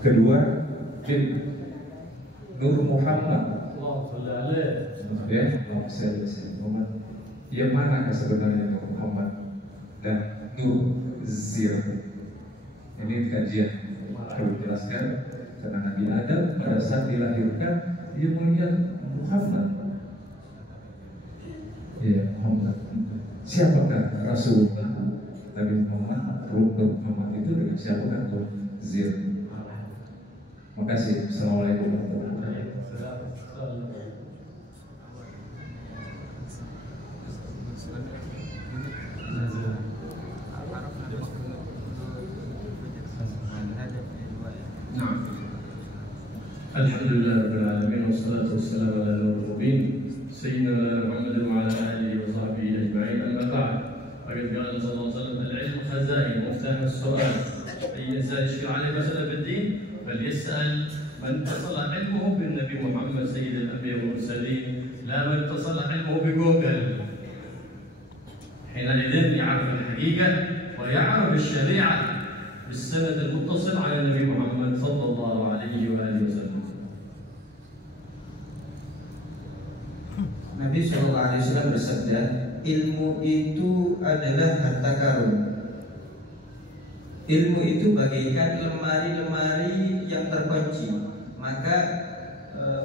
Kedua, Nur Muhammad. Ya, Muhammad. Yang mana sebenarnya Nur Muhammad dan Nur Zir? Ini kajian perlu jelaskan karena Nabi Adam pada saat dilahirkan dia melihat Muhammad. Ya, Muhammad. Siapakah Rasulullah? Nabi Muhammad, Nur Muhammad itu dengan siapakah Nur Zir? Makasih. Assalamualaikum warahmatullahi wabarakatuh. Alhamdulillah rabbil alamin wassalatu wassalamu ala nuril mubin sayyidina Muhammad wa ala alihi wa sahbihi ajma'in. Amma ba'd. Faqad qala sallallahu alaihi wasallam al-'ilm khazain miftah as-su'al. Ay insan yashkil 'alayhi mas'ala fid-din falyas'al man tasala 'ilmuhu bin Nabi Muhammad sayyidil anbiya wal mursalin la man tasala 'ilmuhu bi Google. حينئذ يعرف الحقيقة ويعرف الشريعة بالسند المتصل على النبي محمد صلى الله عليه وآله وسلم. Nabi SAW bersabda, ilmu itu adalah harta karun. Ilmu itu bagaikan lemari-lemari yang terkunci. Maka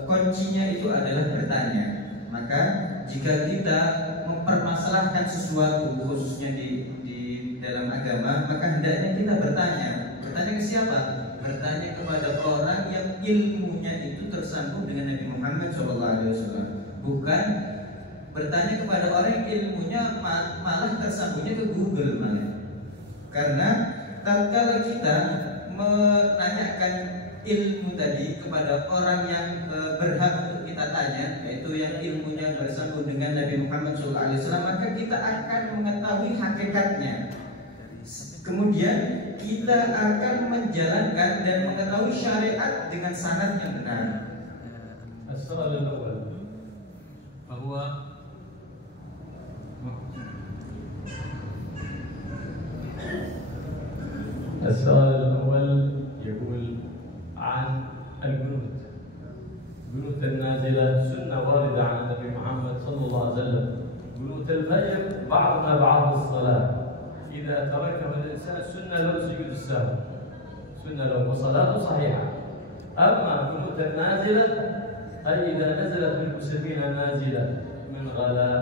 kuncinya itu adalah bertanya. Maka jika kita mempermasalahkan sesuatu khususnya di dalam agama, maka hendaknya kita bertanya. Bertanya ke siapa? Bertanya kepada orang yang ilmunya itu tersambung dengan Nabi Muhammad SAW. Bukan bertanya kepada orang yang ilmunya malah tersambungnya ke Google malah. Karena tatkala kita menanyakan ilmu tadi kepada orang yang berhak untuk kita tanya, yaitu yang ilmunya bersambung dengan Nabi Muhammad SAW, maka kita akan mengetahui hakikatnya. Kemudian kita akan menjalankan dan mengetahui syariat dengan sanad yang benar. السؤال الأول فهو السؤال الأول يقول عن القنوت. قنوت النازلة سنة واردة عن النبي محمد صلى الله عليه وسلم. قنوت الفجر بعضها بعض الصلاة، إذا تركه الإنسان سنة له سجود السهو، سنة له وصلاته صحيحة. أما قنوت النازلة أي إذا نزلت بالمسلمين نازلة من غلاء،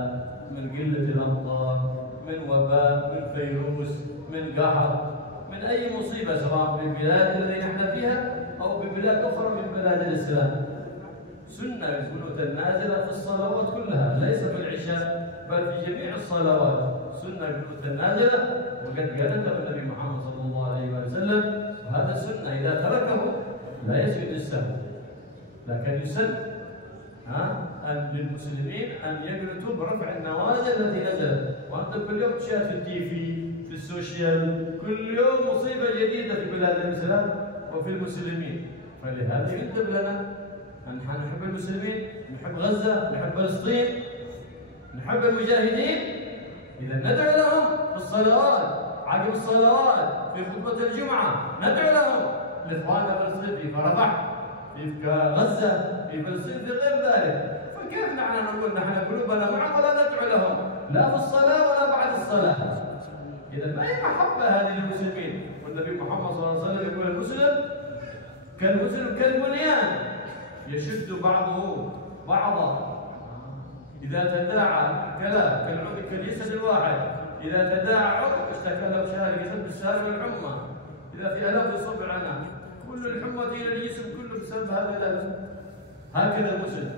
من قلة الأمطار، من وباء، من فيروس، من قحط، من أي مصيبة سواء في البلاد التي نحن فيها أو في بلاد أخرى من بلاد الإسلام، سنة القنوت النازلة في الصلوات كلها، ليس في العشاء بل في جميع الصلوات سنة القنوت النازلة، وقد قالتها النبي محمد صلى الله عليه وسلم، وهذا سنة إذا تركه لا يسجد السهو، لكن يسن أن للمسلمين أن يقنطوا برفع النوازل التي نزلت. وأنت كل يوم تشاهد في التي في السوشيال كل يوم مصيبة جديدة في بلاد الإسلام وفي المسلمين، فلهذا يندب لنا أن نحب المسلمين، نحب غزة، نحب فلسطين، نحب المجاهدين. إذا ندعو لهم في الصلوات، عقب الصلوات، في خطبة الجمعة ندعو لهم لإخواننا فلسطين في رفح، في غزة، في فلسطين، في غير ذلك. فكيف نحن نقول نحن قلوبنا معهم ولا ندعو لهم لا في الصلاة ولا بعد الصلاة؟ إذا ما هي محبة هذه للمسلمين. والنبي محمد صلى الله عليه وسلم يقول المسلم كالبنيان يشد بعضه بعضا، إذا تداعى كالعود كالجسد الواحد، إذا تداعى عضو اشتكى له شارك يسبب السهر والحمى، إذا في ألم يصب عنها، كل الحمى إلى الجسم كله بسبب هذا الألم. هكذا المسلم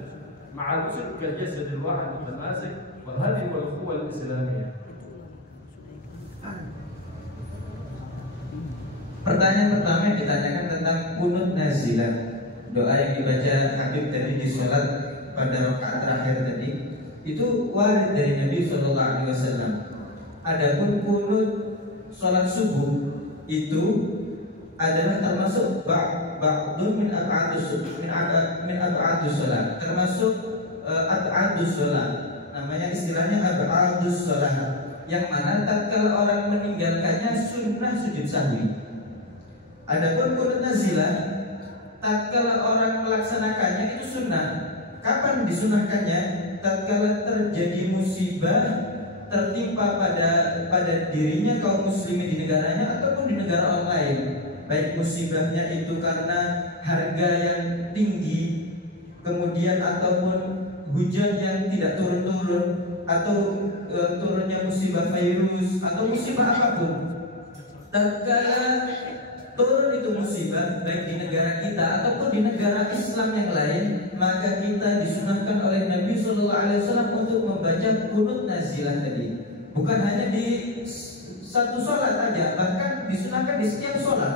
مع المسلم كالجسد الواحد متماسك، وهذه هو الأخوة الإسلامية. Pertanyaan pertama yang ditanyakan tentang kunut nazilah, doa yang dibaca Habib tadi di sholat pada rakaat terakhir tadi, itu warid dari Nabi SAW. Adapun kunut sholat subuh itu adalah termasuk ba'dun min ab'adus sholat, termasuk ab'adus sholat. Namanya istilahnya ab'adus sholat, yang mana tatkala orang meninggalkannya sunnah sujud sahwi. Adapun kunut nazilah tatkala orang melaksanakannya itu sunnah. Kapan disunahkannya? Tatkala terjadi musibah tertimpa pada dirinya kaum muslimin di negaranya ataupun di negara orang lain. Baik musibahnya itu karena harga yang tinggi, kemudian ataupun hujan yang tidak turun-turun, atau turunnya musibah virus atau musibah apapun. Tatkala turun itu musibah baik di negara kita ataupun di negara Islam yang lain, maka kita disunahkan oleh Nabi SAW untuk membaca qunut nazilah tadi. Bukan hanya di satu sholat aja, bahkan disunahkan di setiap sholat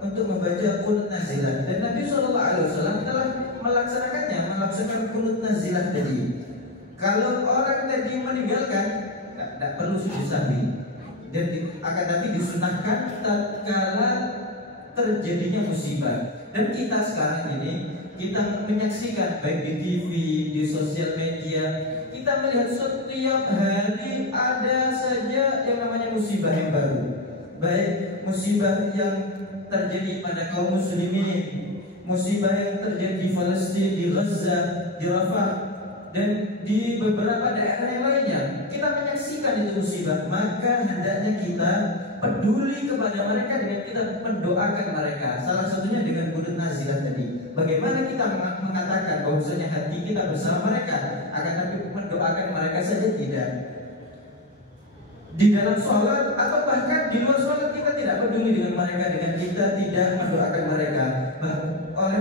untuk membaca qunut nazilah. Dan Nabi SAW telah melaksanakan qunut nazilah tadi. Kalau orang tadi meninggalkan, tidak perlu sujud sahwi, dan akan tapi disunahkan tatkala terjadinya musibah. Dan kita sekarang ini kita menyaksikan baik di TV, di sosial media, kita melihat setiap hari ada saja yang namanya musibah yang baru. Baik musibah yang terjadi pada kaum muslimin, musibah yang terjadi di Palestina, di Gaza, di Rafah, dan di beberapa daerah yang lainnya. Kita menyaksikan itu musibah, maka hendaknya kita peduli kepada mereka dengan kita mendoakan mereka. Salah satunya dengan qunut nazilah tadi. Bagaimana kita mengatakan bahwasanya hati kita bersama mereka, akan tapi mendoakan mereka saja tidak. Di dalam sholat atau bahkan di luar sholat kita tidak peduli dengan mereka, dengan kita tidak mendoakan mereka.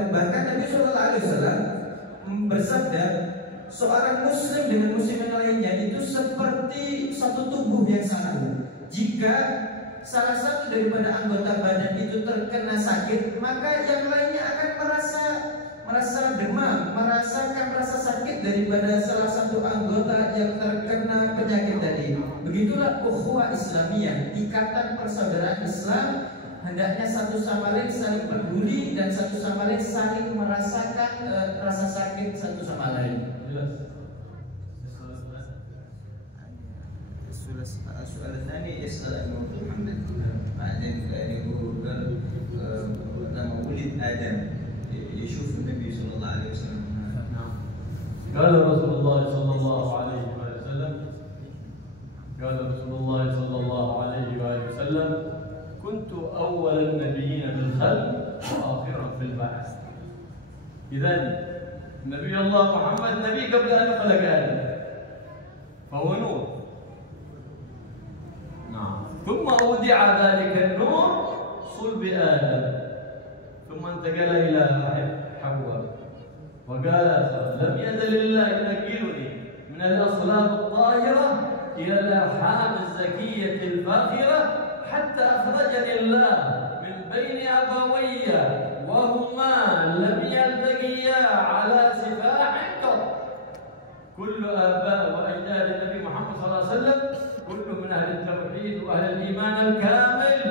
Bahkan Nabi SAW bersabda, seorang muslim dengan muslim yang lainnya itu seperti satu tubuh yang satu. Jika salah satu daripada anggota badan itu terkena sakit, maka yang lainnya akan merasa demam, merasakan rasa sakit daripada salah satu anggota yang terkena penyakit tadi. Begitulah ukhuwah Islamiyah, ikatan persaudaraan Islam. Hendaknya satu sama lain saling peduli dan satu sama lain saling merasakan rasa sakit satu sama lain. السؤال الثاني يسأل عن محمد بعدين يقول لما ولد آدم يشوف النبي صلى الله عليه وسلم. قال رسول الله صلى الله عليه وسلم قال رسول الله صلى الله عليه وسلم كنت أول النبيين بالخلق وآخرا في البعث. إذن نبي الله محمد نبي قبل أن يخلق آدم فهو نور. ثم أودع ذلك النور صلب آدم ثم انتقل إلى حواء وقال لم يزل الله ينقلني من الأصلاب الطاهرة إلى الأرحام الزكية الفاخرة حتى أخرجني الله من بين أبوي وهما لم يلتقيا على سفاح قط. كل آباء وأجداد النبي محمد صلى الله عليه وسلم كل من أهل التوحيد وأهل الإيمان الكامل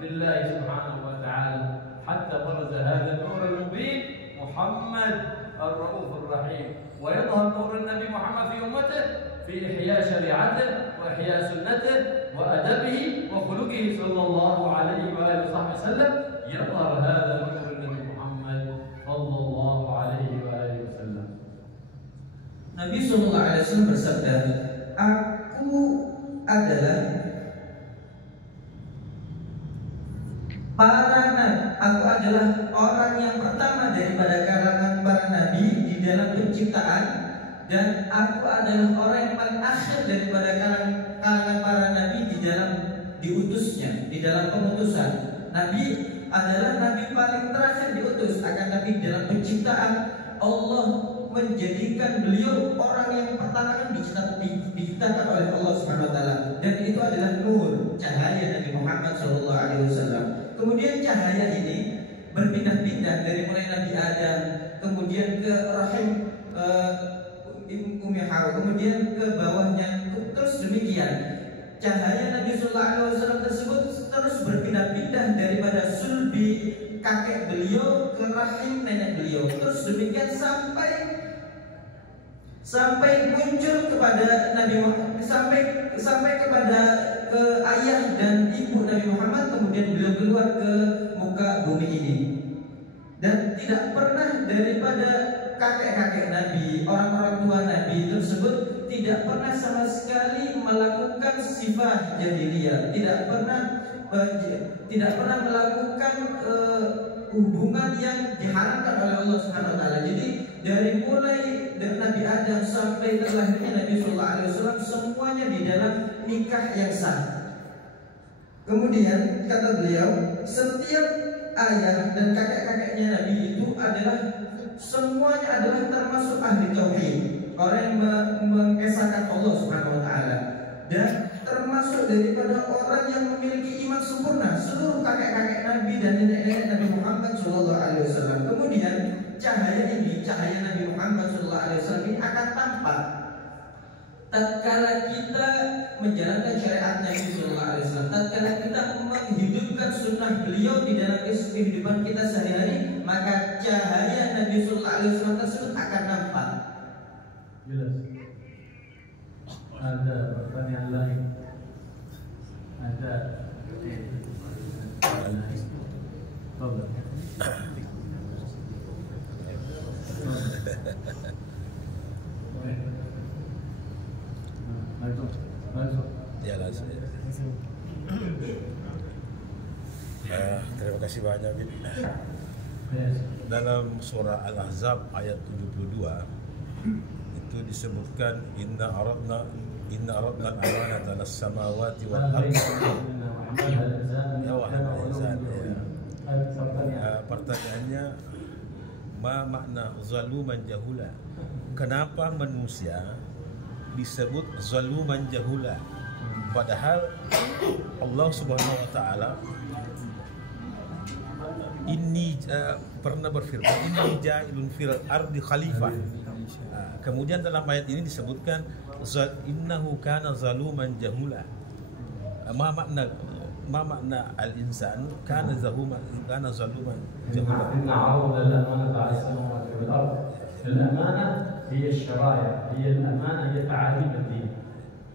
بالله سبحانه وتعالى حتى برز هذا النور المبين محمد الرؤوف الرحيم، ويظهر نور النبي محمد في أمته في إحياء شريعته وإحياء سنته وأدبه وخلقه صلى الله عليه وآله وصحبه وسلم. يظهر هذا نور النبي محمد صلى الله عليه وآله وسلم. Nabi SAW bersabda, aku adalah aku adalah orang yang pertama daripada kalangan para nabi di dalam penciptaan, dan aku adalah orang yang paling akhir daripada kalangan para nabi di dalam diutusnya, di dalam pengutusan. Nabi adalah nabi paling terakhir diutus, akan tapi dalam penciptaan Allah menjadikan beliau orang yang pertama yang diciptakan oleh Allah Subhanahu wa taala, dan itu adalah nur, cahaya Nabi Muhammad SAW. Kemudian cahaya ini berpindah-pindah dari mulai Nabi Adam, kemudian ke rahim Ummi Hawa, kemudian ke bawahnya, terus demikian. Cahaya Nabi SAW tersebut terus berpindah-pindah daripada sulbi kakek beliau ke rahim nenek beliau, terus demikian sampai muncul kepada Nabi Muhammad, sampai kepada ke ayah dan ibu Nabi Muhammad, kemudian beliau keluar ke muka bumi ini. Dan tidak pernah daripada kakek-kakek Nabi, orang-orang tua Nabi tersebut tidak pernah sama sekali melakukan sifat jahiliyah, tidak pernah melakukan hubungan yang diharamkan oleh Allah Subhanahu wa taala. Jadi dari mulai dari Nabi Adam sampai terlahirnya Nabi sallallahu alaihi wasallam semuanya di dalam nikah yang sah. Kemudian kata beliau, setiap ayah dan kakek-kakeknya Nabi itu adalah semuanya adalah termasuk ahli tauhid, orang yang mengesahkan Allah Subhanahu wa taala, dan termasuk daripada orang yang memiliki iman sempurna. Seluruh kakek-kakek Nabi dan nenek-nenek Nabi Muhammad sallallahu alaihi wasallam. Kemudian cahaya Nabi Muhammad sallallahu alaihi wasallam ini akan tampak tatkala kita menjalankan syariat Nabi sallallahu alaihi wasallam, tatkala kita menghidupkan sunnah beliau di dalam kehidupan kita sehari-hari, maka cahaya Nabi sallallahu alaihi wasallam tersebut akan nampak. Jelas. Ada pertanyaan lain? Ada. Tolong. Ya langsung. Terima kasih banyak, Bin. Dalam surah Al-Ahzab ayat 72 itu disebutkan inna aradna al-amanata lis-samawati wal ardi. Pertanyaannya, ma makna zaluman jahula? Kenapa manusia disebut zaluman jahula? Padahal Allah Subhanahu wa taala pernah berfirman, inni ja'ilun fil ardi khalifah. Kemudian dalam ayat ini disebutkan innahu kana zaluman jahula. Ma makna al-insan kana zaluman jahula. إن عرض الأمانة على السماوات والأرض. الأمانة هي الشرائع، هي الأمانة، هي تعاليم الدين،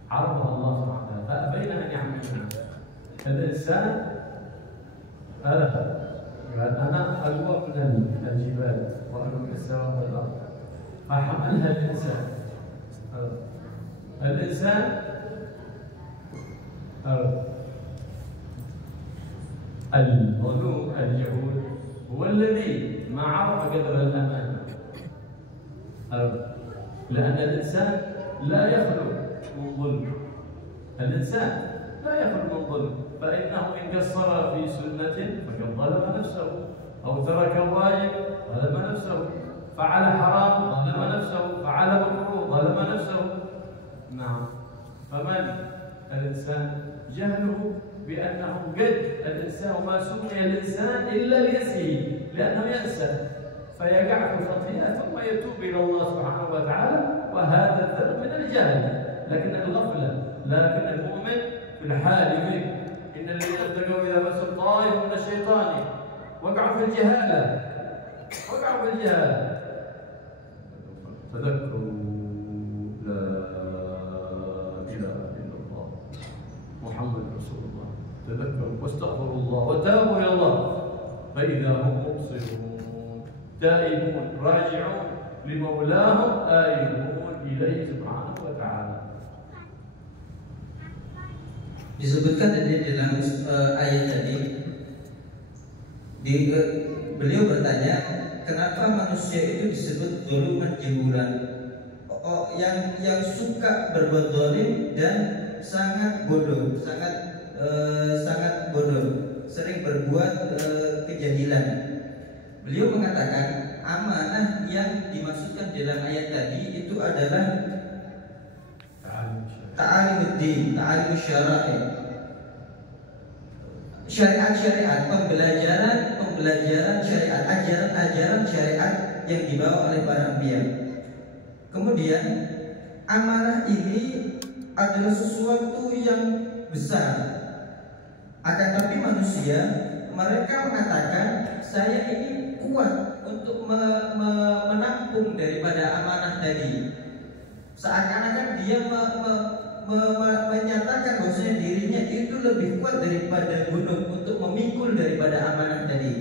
عرضها الله سبحانه وتعالى فأبين أن يعملونها. الإنسان قال أنا أقوى من الجبال وأقوى من السماء والأرض، فحملها الإنسان. الإنسان المظلوم اليهود هو الذي ما عرف قدر الأمانة، لأن الإنسان لا يخلو من ظلم. الإنسان لا يخلو من ظلم، فإنه إن قصر في سنة فقد ظلم نفسه، أو ترك الواجب ظلم نفسه، فعل حرام ظلم نفسه، فعل مكروه ظلم نفسه. نعم. فمن الإنسان جهله بأنه قد الإنسان وما سمي الإنسان إلا لينسيه، لأنه ينسى فيقع في خطيئة ثم يتوب إلى الله سبحانه وتعالى، وهذا الذنب من الجهل. لكن الغفلة، لكن المؤمن في الحال به. إن الذين اتقوا إذا مسوا طائف من الشيطان وقعوا في الجهالة، فذكروا لا إله إلا الله محمد رسول الله، تذكروا واستغفروا الله وتابوا إلى الله فإذا هم مبصرون تائبون راجعون لمولاهم آيبون إليه سبحانه وتعالى. Disebutkan tadi dalam ayat tadi, beliau bertanya, kenapa manusia itu disebut zaluman jahulan? Yang suka berbuat zalim dan sangat bodoh, sangat bodoh, sering berbuat kejahilan. Beliau mengatakan amanah yang dimaksudkan dalam ayat tadi itu adalah ta'alimuddin, ta'alimus syara'i, syariat-syariat, pembelajaran syariat, ajaran syariat yang dibawa oleh para anbiya. Kemudian amanah ini adalah sesuatu yang besar. Akan tapi manusia, mereka mengatakan saya ini kuat untuk menampung daripada amanah tadi. Seakan-akan dia menyatakan bahwasanya dirinya itu lebih kuat daripada gunung untuk memikul daripada amanah tadi.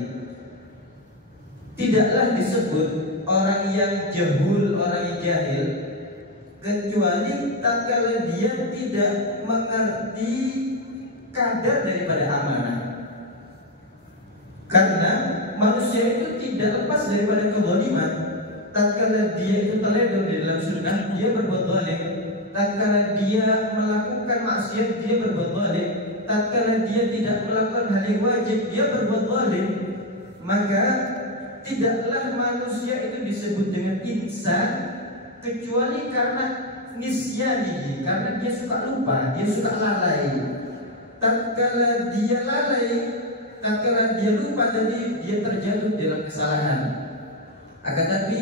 tidaklah disebut orang yang jahul, orang yang jahil, kecuali tatkala dia tidak mengerti kadar daripada amanah. Karena manusia itu tidak lepas daripada kezaliman. Tatkala dia itu teledor di dalam sunnah, dia berbuat zalim. Tatkala dia melakukan maksiat, dia berbuat zalim. Tatkala dia tidak melakukan hal yang wajib, dia berbuat zalim. Maka tidaklah manusia itu disebut dengan insan kecuali karena nisyanihi, karena dia suka lupa, dia suka lalai. Tatkala dia lalai, tatkala dia lupa, jadi dia terjatuh dalam kesalahan. Akan tapi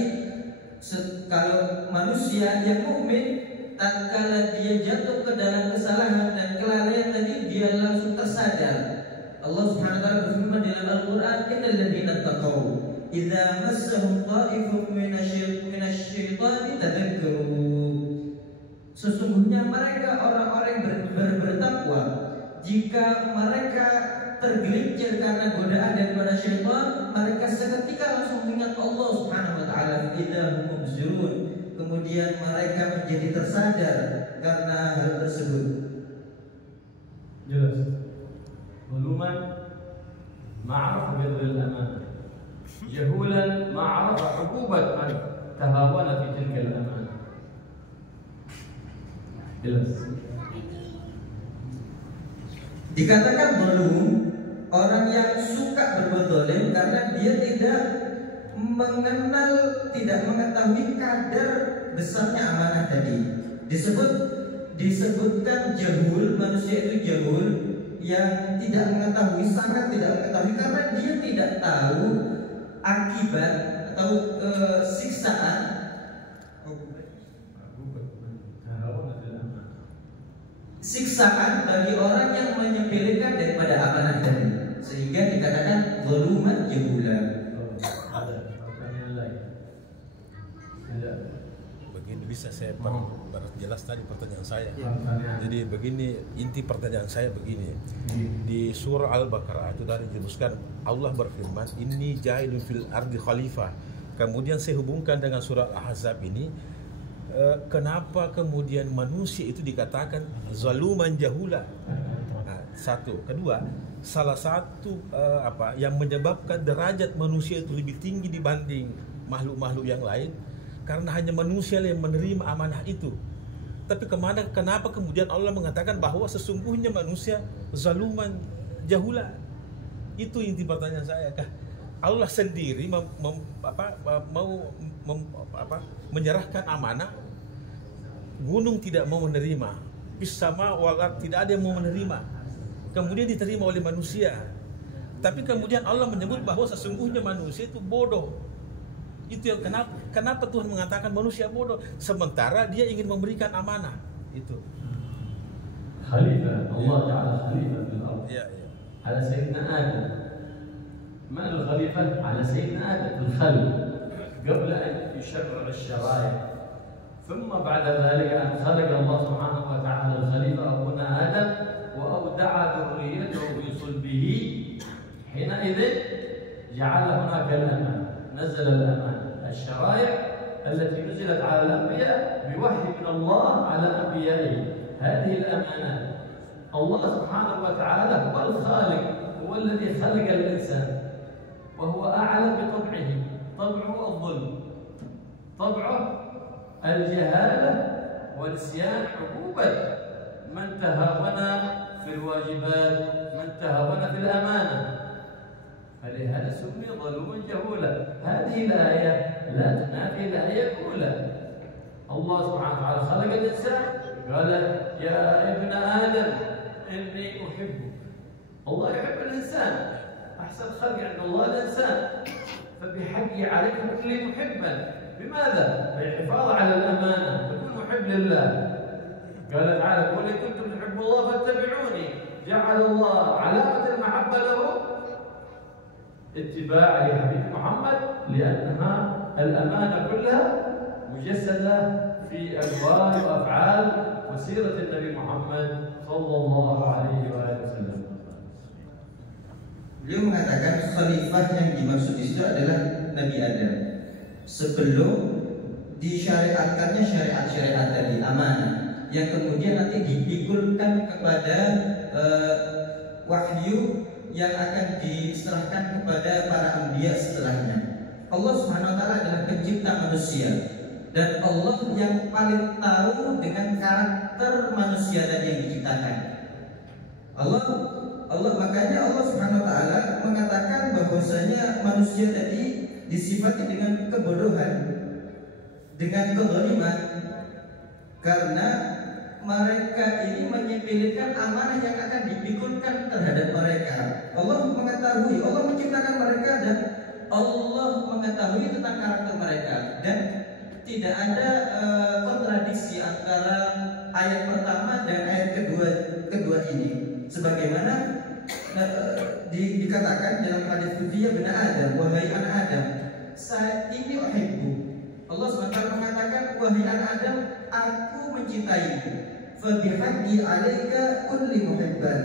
kalau manusia yang mukmin, tatkala dia jatuh ke dalam kesalahan dan kelalaian tadi, dia langsung tersadar. Allah Subhanahu wa taala berfirman dalam Al-Qur'an, "Innal ladzina taqaw idza massahum ta'ifun minasyaitani tadzakkaru." Sesungguhnya mereka orang-orang yang bertakwa, jika mereka tergelincir karena godaan daripada syaitan, mereka seketika langsung mengingat Allah Subhanahu wa taala, idza hum mubsirun. Kemudian mereka menjadi tersadar karena hal tersebut. Jelas. Zaluman ma'araf qadr al-amanah. Jahulan ma'araf 'uqubat man tahawana fi tilka al-amanah. Jelas. Dikatakan zalum orang yang suka berbuat zalim karena dia tidak mengenal, tidak mengetahui kadar besarnya amanah tadi. Disebutkan jahul, manusia itu jahul yang tidak mengetahui, sangat tidak mengetahui, karena dia tidak tahu akibat atau siksaan bagi orang yang menyepelekan daripada amanah tadi, sehingga dikatakan zaluman jahulan. Ada pertanyaan lain? Ada. Begini bisa saya jelas tadi pertanyaan saya. Pertanyaan. Jadi begini, inti pertanyaan saya begini. Di surah Al-Baqarah itu tadi disebutkan Allah berfirman, "Inni ja'ilun fil ardi khalifah." Kemudian saya hubungkan dengan surah Al-Ahzab ini, kenapa kemudian manusia itu dikatakan zaluman jahula? Nah, satu, kedua, salah satu yang menyebabkan derajat manusia itu lebih tinggi dibanding makhluk-makhluk yang lain karena hanya manusia yang menerima amanah itu. Tapi kenapa kemudian Allah mengatakan bahwa sesungguhnya manusia zaluman jahula? Itu inti pertanyaan saya. Allah sendiri menyerahkan amanah, gunung tidak mau menerima, sama walat tidak ada yang mau menerima, kemudian diterima oleh manusia. Tapi kemudian Allah menyebut bahwa sesungguhnya manusia itu bodoh. Itu yang kenapa Tuhan mengatakan manusia bodoh sementara dia ingin memberikan amanah itu. Khalifah, Allah Ta'ala khalifah fil ardh. Ya. Ala Sayyidina Adam. ما الخليفة على سيدنا آدم في الخلق قبل أن يشرع الشرائع، ثم بعد ذلك أن خلق الله سبحانه وتعالى الخليفة أبونا آدم وأودع ذريته في صلبه، حينئذ جعل هناك الأمان، نزل الأمان، الشرائع التي نزلت على الأنبياء بوحي من الله على أنبيائه. هذه الأمانات الله سبحانه وتعالى هو الخالق، هو الذي خلق الإنسان وهو أعلم بطبعه. طبعه الظلم، طبعه الجهالة ونسيان عقوبة من تهاون في الواجبات، من تهاون في الأمانة، فلهذا سمي ظلوما جهولا. هذه الآية لا تنافي الآية الأولى. الله سبحانه وتعالى خلق الإنسان قال يا ابن آدم إني أحبك. الله يحب الإنسان، أحسن خلق عند الله الإنسان، فبحقه عليك تكون لي محبا. بماذا؟ بالحفاظ على الأمانة، تكون محب لله. قال تعالى قل إن كنتم تحبوا الله فاتبعوني. جعل الله علامة المحبة له اتباع لحبيب محمد، لأنها الأمانة كلها مجسدة في أقوال وأفعال وسيرة النبي محمد صلى الله عليه وآله وسلم. Beliau mengatakan khalifah yang dimaksud di situ adalah Nabi Nabi Adam sebelum disyariatkannya syariat-syariat tadi amanah yang kemudian nanti dipikulkan kepada wahyu yang akan diserahkan kepada para anbiya setelahnya. Allah Subhanahu wa taala adalah pencipta manusia dan Allah yang paling tahu dengan karakter manusia tadi yang diciptakan. Allah makanya Allah Subhanahu wa taala mengatakan bahwasanya manusia tadi disifati dengan kebodohan, dengan kezaliman, karena mereka ini menyepelekan amanah yang akan dipikulkan terhadap mereka. Allah mengetahui, Allah menciptakan mereka dan Allah mengetahui tentang karakter mereka dan tidak ada kontradiksi antara ayat pertama dan ayat kedua ini. Sebagaimana dikatakan dalam hadis qudsi, ya bani Adam, wahai anak Adam, saya ini uhibbu. Allah SWT mengatakan, wahai anak Adam, aku mencintaimu. Fa bihaqqi 'alaika kulli muhibban.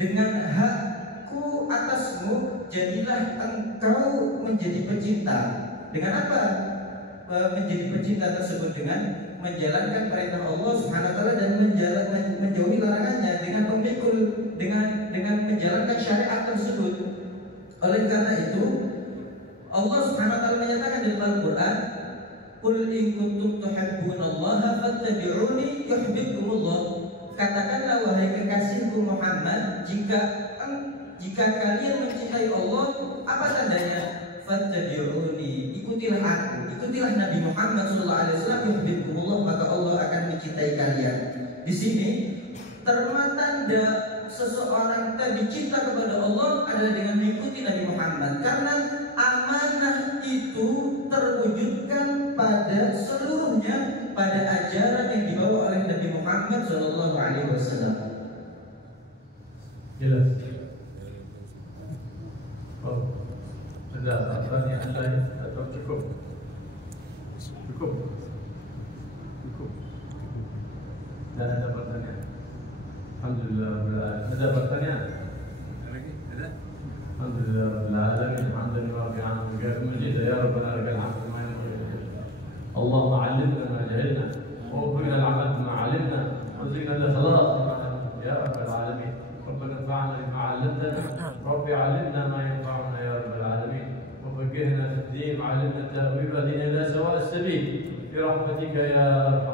Dengan hakku atasmu, jadilah engkau menjadi pecinta. Dengan apa menjadi pecinta tersebut? Dengan menjalankan perintah Allah Subhanahu wa taala dan menjauhi larangannya, dengan memikul, dengan menjalankan syariat tersebut. Oleh karena itu, Allah Subhanahu wa taala menyatakan dalam Al-Qur'an, "Qul in kuntum tuhibbunallaha fattabi'uni yuhibbukumullah." Katakanlah wahai kekasihku Muhammad, jika kalian mencintai Allah, apa tandanya? Fattabi'uni, ikutilah aku, ikutilah Nabi Muhammad SAW, yuhibbukumullah, maka Allah akan mencintai kalian. Di sini terma tanda seseorang tadi cinta kepada Allah adalah dengan mengikuti Nabi Muhammad, karena amanah itu terwujudkan pada seluruhnya pada ajaran yang dibawa oleh Nabi Muhammad SAW. Jelas. Oh, sudah pertanyaan lain atau cukup? Cukup. Dan ada pertanyaan? Alhamdulillah. Ada pertanyaan? Ada? Alhamdulillah. Alhamdulillah. Alhamdulillah. Ya Rabbana lakal hamd. اللهم علمنا ما جهلنا ووفقنا العمل بما علمنا وزدنا الاخلاص يا رب العالمين. ربنا انفعنا بما علمتنا رب علمنا ما ينفعنا يا رب العالمين وفقهنا في الدين وعلمنا التأويل واهدنا الى سواء السبيل برحمتك يا ارحم